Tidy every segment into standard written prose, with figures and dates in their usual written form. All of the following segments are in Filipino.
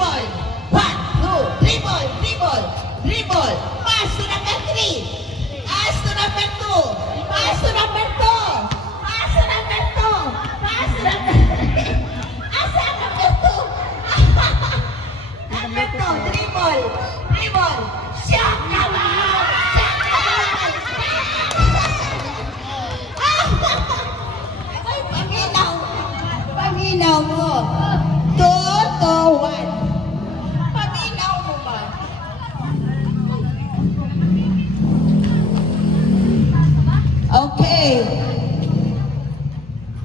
dribble. 1, 2, dribble, dribble, dribble. Pass to number 3. Pass to number 2. Pass to number 2. Pass to number 2. Pass to number 3. Asa ang number 2? Number 2, dribble, dribble. Shot naman! Shot naman! Ay, panginaw. Panginaw mo. 2 to 1. Panginaw mo ba? Okay.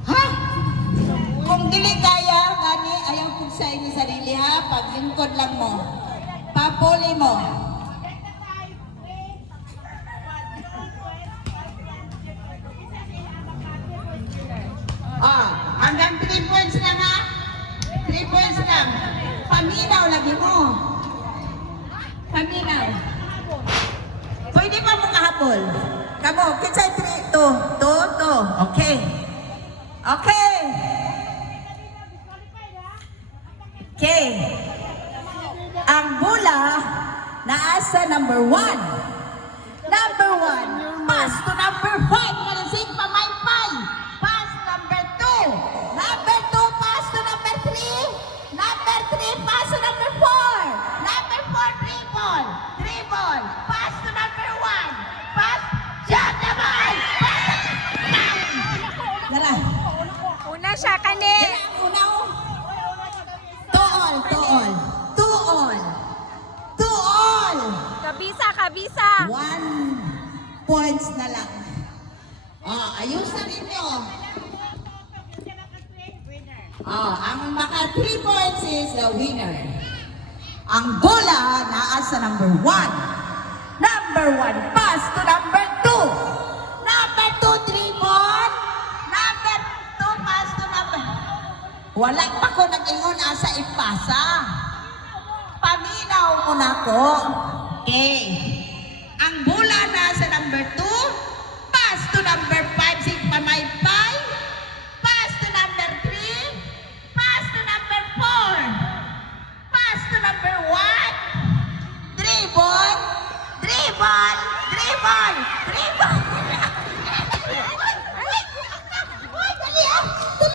Ha? Kung dili kaya, gani, ayaw kong sa inyo sarili ha. Paglingkod lang mo. Papuli mo. Hanggang 3 points lang ha. 3 points lang. Paminaw lagi mo. Paminaw. Pwede pa mo kahapol. Kamo, kinsay 3, 2, 2. Okay. Okay. Okay. Ang bola naasa number 1. Number 1. Pass to number 5. Malasing pamaypay. Pass number 2. Number 2, pass to number 3. Number 3, pass to number 4. Number 4, dribble. Dribble. Pass to number 1. Pass. Shot naman! Dala. Una siya, kani. Dala, unaw. 2 all, 2 all. 2 all. 2 all. Kabisa, kabisa. 1 points na lang. Ayusan ninyo. Ang maka 3 points is the winner. Ang bola naasa number 1. Number 1, pass to number 2. Number 2, dribble. Number 2, pass to number... Wala pa ko nag-ingon asa ipasa. Paminaw mo na ko. Okay. Ang bola nasa number 2. Pass to number 5, sig pamaypay. Pass to number 3. Pass to number 4. Pass to number